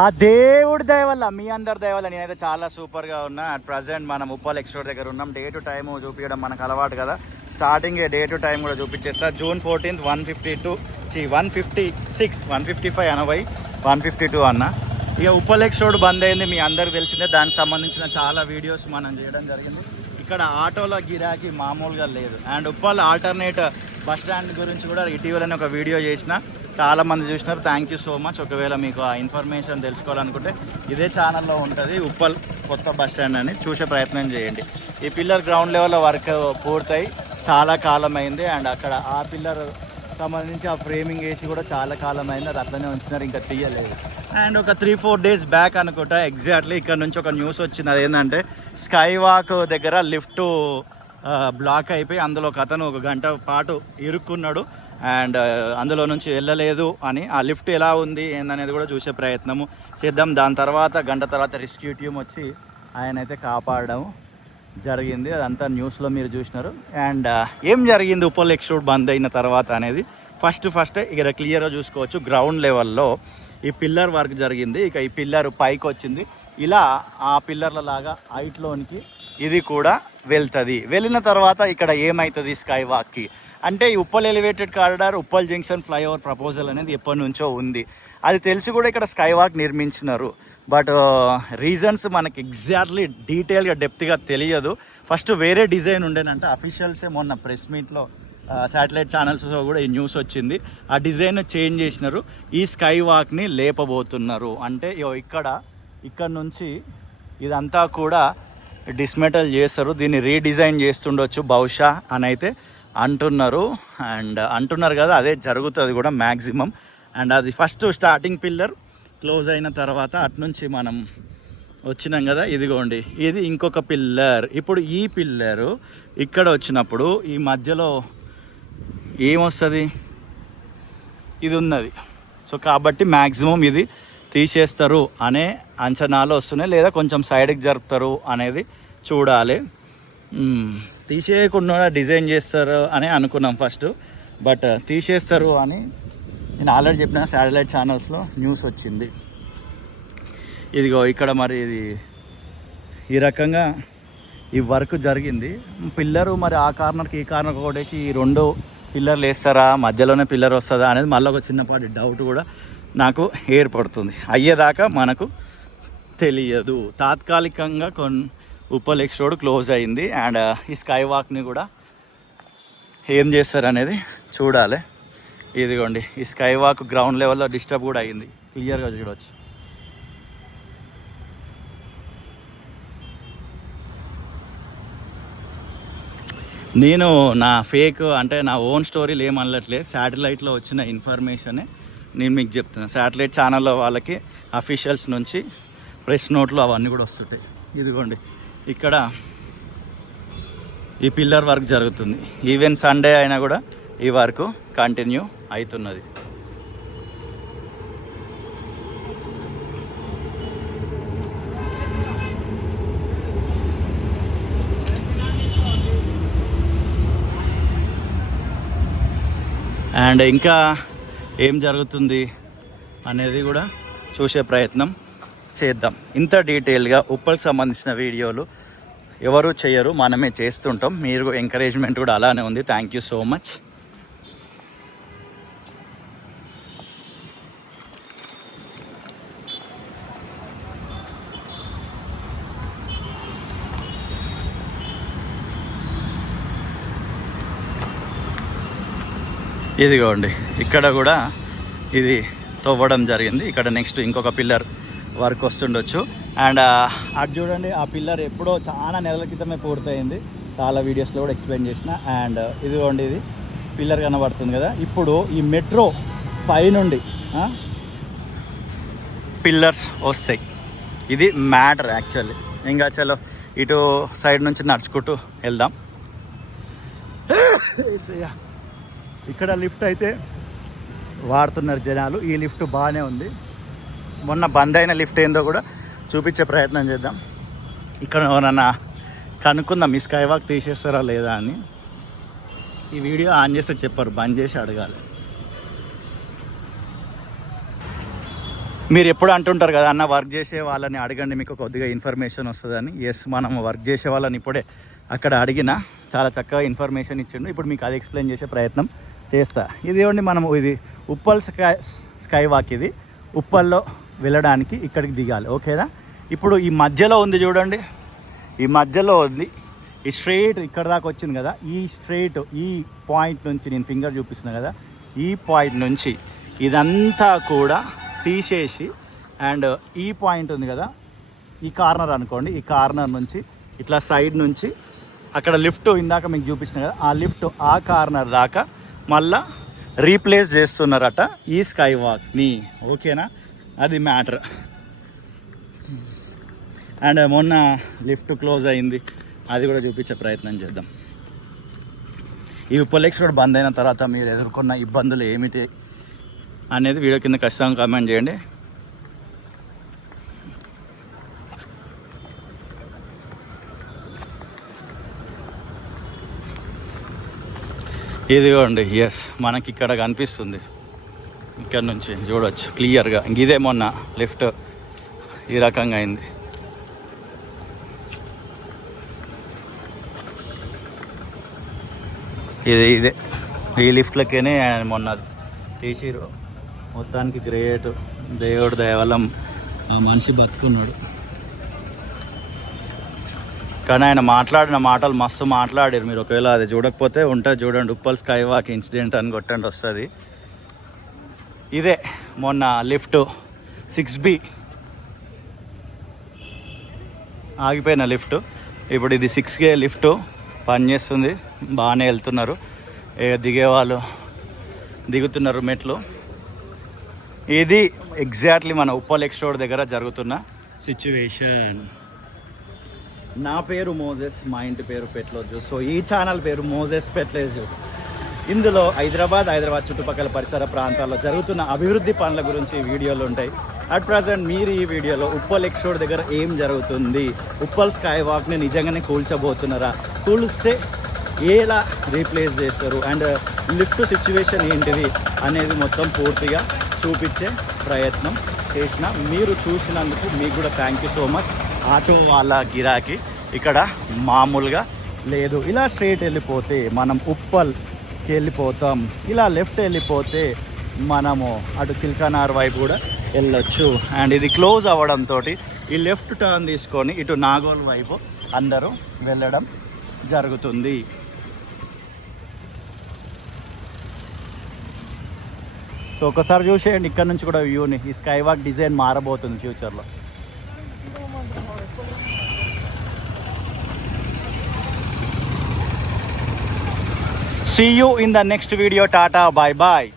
ఆ దేవుడి దయ వల్ల, మీ అందరి దయ వల్ల నేనైతే చాలా సూపర్గా ఉన్నా. అట్ ప్రజెంట్ మనం ఉప్పల్ ఎక్స్‌రోడ్ దగ్గర ఉన్నాం. డే టు టైమ్ చూపించడం మనకు అలవాటు కదా. స్టార్టింగ్ డే టు టైం కూడా చూపించేస్తా. జూన్ 14 156 155 అనవై 152 అన్న. ఇక ఉప్పల్ ఎక్స్‌రోడ్ బంద్ అయింది, మీ అందరికి తెలిసిందే. దానికి సంబంధించిన చాలా వీడియోస్ మనం చేయడం జరిగింది. ఇక్కడ ఆటోల గిరాకీ మామూలుగా లేదు. And Uppal alternate bus stand గురించి కూడా ఇటీవలనే ఒక వీడియో చేసిన, చాలామంది చూసినారు. Thank you so much. ఒకవేళ మీకు ఆ ఇన్ఫర్మేషన్ తెలుసుకోవాలనుకుంటే ఇదే ఛానల్లో ఉంటుంది, ఉప్పల్ కొత్త బస్ స్టాండ్ అని, చూసే ప్రయత్నం చేయండి. ఈ పిల్లర్ గ్రౌండ్ లెవెల్లో వర్క్ పూర్తయి చాలా కాలం అయింది. అండ్ అక్కడ ఆ పిల్లర్ సంబంధించి ఆ ఫ్రేమింగ్ వేసి కూడా చాలా కాలం అయింది, అది అట్లనే ఉంచినారు, ఇంకా తీయలేదు. అండ్ ఒక 3-4 డేస్ బ్యాక్ అనుకుంటా ఎగ్జాక్ట్లీ ఇక్కడ నుంచి ఒక న్యూస్ వచ్చింది. అదేంటంటే స్కై వాక్ దగ్గర లిఫ్ట్ బ్లాక్ అయిపోయి అందులో ఒక అతను 1 గంట పాటు ఇరుక్కున్నాడు. అండ్ అందులో నుంచి వెళ్ళలేదు అని. ఆ లిఫ్ట్ ఎలా ఉంది ఏందనేది కూడా చూసే ప్రయత్నము చేద్దాం. దాని తర్వాత గంట తర్వాత రెస్క్యూ టీమ్ వచ్చి ఆయన అయితే కాపాడడం జరిగింది. అదంతా న్యూస్లో మీరు చూసినారు. అండ్ ఏం జరిగింది ఉప్పల్ ఎక్స్‌రోడ్ బంద్ అయిన తర్వాత అనేది ఫస్ట్ ఇక్కడ క్లియర్గా చూసుకోవచ్చు. గ్రౌండ్ లెవెల్లో ఈ పిల్లర్ వర్క్ జరిగింది. ఇక ఈ పిల్లర్ పైకి వచ్చింది, ఇలా ఆ పిల్లర్ల లాగా హైట్లోనికి ఇది కూడా వెళ్తుంది. వెళ్ళిన తర్వాత ఇక్కడ ఏమవుతుంది స్కై వాక్కి అంటే, ఈ Uppal elevated corridor Uppal junction flyover proposal అనేది ఎప్పటి నుంచో ఉంది. అది తెలిసి కూడా ఇక్కడ స్కై వాక్ నిర్మించినారు. బట్ రీజన్స్ మనకి ఎగ్జాక్ట్లీ డీటెయిల్గా డెప్త్గా తెలియదు. ఫస్ట్ వేరే డిజైన్ ఉండేనంటే, అఫీషియల్సే మొన్న ప్రెస్ మీట్లో శాటిలైట్ ఛానల్స్లో కూడా ఈ న్యూస్ వచ్చింది. ఆ డిజైన్ చేంజ్ చేసినారు, ఈ స్కై వాక్ని లేపబోతున్నారు. అంటే ఇక్కడ నుంచి ఇదంతా కూడా డిస్మెటల్ చేస్తారు, దీన్ని రీడిజైన్ చేస్తుండొచ్చు బహుశా అని అయితే అంటున్నారు. అండ్ అంటున్నారు కదా, అదే జరుగుతుంది కూడా మ్యాక్సిమం. అండ్ అది ఫస్ట్ స్టార్టింగ్ పిల్లర్ క్లోజ్ అయిన తర్వాత అట్నుంచి మనం వచ్చినాం కదా, ఇదిగోండి ఇది ఇంకొక పిల్లర్. ఇప్పుడు ఈ పిల్లరు ఇక్కడ వచ్చినప్పుడు ఈ మధ్యలో ఏమొస్తుంది, ఇది ఉన్నది. సో కాబట్టి మ్యాక్సిమం ఇది తీసేస్తారు అనే అంచనాలు వస్తున్నాయి, లేదా కొంచెం సైడ్కి జరుపుతారు అనేది చూడాలి. తీసేయకుండా డిజైన్ చేస్తారు అని అనుకున్నాం ఫస్ట్, బట్ తీసేస్తారు అని నేను ఆల్రెడీ చెప్పిన శాటిలైట్ ఛానల్స్లో న్యూస్ వచ్చింది. ఇదిగో ఇక్కడ మరి ఇది ఈ రకంగా ఈ వర్క్ జరిగింది. పిల్లరు మరి ఆ కార్నర్కి ఈ కార్నర్కి ఒకటేసి ఈ 2 పిల్లర్లు వేస్తారా, మధ్యలోనే పిల్లర్ వస్తుందా అనేది మళ్ళీ ఒక చిన్నపాటి డౌట్ కూడా నాకు ఏర్పడుతుంది. అయ్యేదాకా మనకు తెలియదు. తాత్కాలికంగా ఉప్పల్ ఎక్స్‌రోడ్ క్లోజ్ అయింది. అండ్ ఈ స్కై వాక్ని కూడా ఏం చేస్తారు అనేది చూడాలి. ఇదిగోండి ఈ స్కై వాక్ గ్రౌండ్ లెవెల్లో డిస్టర్బ్ కూడా అయింది, క్లియర్గా చూడవచ్చు. నేను నా ఫేక్ అంటే నా ఓన్ స్టోరీలు ఏమనట్లే, శాటిలైట్లో వచ్చిన ఇన్ఫర్మేషనే నేను మీకు చెప్తున్నాను. శాటిలైట్ ఛానల్లో వాళ్ళకి అఫీషియల్స్ నుంచి ప్రెస్ నోట్లు అవన్నీ కూడా వస్తుంటాయి. ఇదిగోండి ఇక్కడ ఈ పిల్లర్ వర్క్ జరుగుతుంది. ఈవెన్ సండే అయినా కూడా ఈ వర్క్ కంటిన్యూ అవుతున్నది. అండ్ ఇంకా ఏం జరుగుతుంది అనేది కూడా చూసే ప్రయత్నం చేద్దాం. ఇంత డీటెయిల్గా ఉప్పల్కి సంబంధించిన వీడియోలు ఎవరు చేయరు, మనమే చేస్తుంటాం. మీరు ఎంకరేజ్మెంట్ కూడా అలానే ఉంది. Thank you so much. ఇదిగోండి ఇక్కడ కూడా ఇది తవ్వడం జరిగింది. ఇక్కడ నెక్స్ట్ ఇంకొక పిల్లర్ వర్క్ వస్తుండొచ్చు. అండ్ అటు చూడండి, ఆ పిల్లర్ ఎప్పుడో చాలా నెలల క్రితమే పూర్తయింది, చాలా వీడియోస్లో కూడా ఎక్స్ప్లెయిన్ చేసిన. అండ్ ఇదిగోండి ఇది పిల్లర్ కనబడుతుంది కదా. ఇప్పుడు ఈ మెట్రో పైనుండి పిల్లర్స్ వస్తాయి, ఇది మ్యాటర్ యాక్చువల్లీ. ఇంకా చలో ఇటు సైడ్ నుంచి నడుచుకుంటూ వెళ్దాం. ఇక్కడ లిఫ్ట్ అయితే వాడుతున్నారు జనాలు. ఈ లిఫ్ట్ బాగానే ఉంది. మొన్న బంద్ అయిన లిఫ్ట్ ఏందో కూడా చూపించే ప్రయత్నం చేద్దాం. ఇక్కడ ఎవరన్నా కనుక్కుందాం ఈ స్కై వాక్ తీసేస్తారా లేదా అని. ఈ వీడియో ఆన్ చేస్తే చెప్పారు, బంద్ చేసి అడగాలి. మీరు ఎప్పుడు అంటుంటారు కదా అన్న వర్క్ చేసే వాళ్ళని అడగండి మీకు కొద్దిగా ఇన్ఫర్మేషన్ వస్తుందని. ఎస్, మనం వర్క్ చేసే వాళ్ళని ఇప్పుడే అక్కడ అడిగిన చాలా చక్కగా ఇన్ఫర్మేషన్ ఇచ్చిండు. ఇప్పుడు మీకు అది ఎక్స్ప్లెయిన్ చేసే ప్రయత్నం చేస్తా. ఇది ఏమండి, మనం ఇది ఉప్పల్ స్కై వాక్. ఇది ఉప్పల్లో వెళ్ళడానికి ఇక్కడికి దిగాలి, ఓకేనా. ఇప్పుడు ఈ మధ్యలో ఉంది చూడండి, ఈ మధ్యలో ఉంది ఈ స్ట్రైట్ ఇక్కడ దాకా వచ్చింది కదా. ఈ స్ట్రైట్ ఈ పాయింట్ నుంచి నేను ఫింగర్ చూపిస్తున్నా కదా, ఈ పాయింట్ నుంచి ఇదంతా కూడా తీసేసి అండ్ ఈ పాయింట్ ఉంది కదా, ఈ కార్నర్ అనుకోండి, ఈ కార్నర్ నుంచి ఇట్లా సైడ్ నుంచి అక్కడ లిఫ్ట్ ఇందాక మీకు చూపించిన కదా, ఆ లిఫ్ట్ ఆ కార్నర్ దాకా మళ్ళా రీప్లేస్ చేస్తున్నారట ఈ స్కై వాక్ని, ఓకేనా. అది మ్యాటర్. అండ్ మొన్న లిఫ్ట్ క్లోజ్ అయింది, అది కూడా చూపించే ప్రయత్నం చేద్దాం. ఈ ఉప్పల్ ఎక్స్ రోడ్ బంద్ అయిన తర్వాత మీరు ఎదుర్కొన్న ఇబ్బందులు ఏమిటి అనేది వీడియో కింద ఖచ్చితంగా కామెంట్ చేయండి. ఇదిగోండి, ఎస్, మనకి ఇక్కడ కనిపిస్తుంది, ఇక్కడ నుంచి చూడవచ్చు క్లియర్గా. ఇదే మొన్న లిఫ్ట్ ఈ రకంగా అయింది. ఇదే ఈ లిఫ్ట్లకేనే మొన్న తీసిరు. మొత్తానికి గ్రేట్, దేవుడు దయ వల్ల ఆ మనిషి బతుకున్నాడు. కానీ ఆయన మాట్లాడిన మాటలు మస్తు మాట్లాడారు. మీరు ఒకవేళ అది చూడకపోతే ఉంటుంది, చూడండి. ఉప్పల్ స్కై వాక్ ఇన్సిడెంట్ అని కొట్టండి వస్తుంది. ఇదే మొన్న లిఫ్ట్ 6B ఆగిపోయిన లిఫ్ట్. ఇప్పుడు ఇది 6K లిఫ్ట్ పనిచేస్తుంది, బాగానే వెళ్తున్నారు. దిగేవాళ్ళు దిగుతున్నారు మెట్లు. ఇది ఎగ్జాక్ట్లీ మన ఉప్పల్ ఎక్స్ రోడ్ దగ్గర జరుగుతున్న సిచ్యువేషన్. నా పేరు మోజెస్, మా ఇంటి పేరు పెట్లోజు. సో ఈ ఛానల్ పేరు మోజెస్ పెట్లోజు. ఇందులో హైదరాబాద్ చుట్టుపక్కల పరిసర ప్రాంతాల్లో జరుగుతున్న అభివృద్ధి పనుల గురించి వీడియోలు ఉంటాయి. అట్ ప్రజెంట్ మీరు ఈ వీడియోలో ఉప్పల్ ఎక్స్ రోడ్ దగ్గర ఏం జరుగుతుంది, ఉప్పల్ స్కై వాక్ని నిజంగానే కూల్చబోతున్నారా, కూల్స్తే ఎలా రీప్లేస్ చేస్తారు, అండ్ లిఫ్ట్ సిచ్యువేషన్ ఏంటిది అనేది మొత్తం పూర్తిగా చూపించే ప్రయత్నం చేసిన. మీరు చూసినందుకు మీకు కూడా thank you so much. Auto వాళ్ళ గిరాకీ ఇక్కడ మామూలుగా లేదు. ఇలా స్ట్రైట్ వెళ్ళిపోతే మనం ఉప్పల్కి వెళ్ళిపోతాం, ఇలా లెఫ్ట్ వెళ్ళిపోతే మనము అటు చిల్కనార్ వైపు కూడా వెళ్ళొచ్చు. అండ్ ఇది క్లోజ్ అవ్వడంతో ఈ లెఫ్ట్ టర్న్ తీసుకొని ఇటు నాగోల్ వైపు అందరూ వెళ్ళడం జరుగుతుంది. సో ఒకసారి చూసేయండి ఇక్కడ నుంచి కూడా వ్యూని. ఈ స్కై వాక్ డిజైన్ మారబోతుంది ఫ్యూచర్లో. See you in the next video. Tata, bye bye.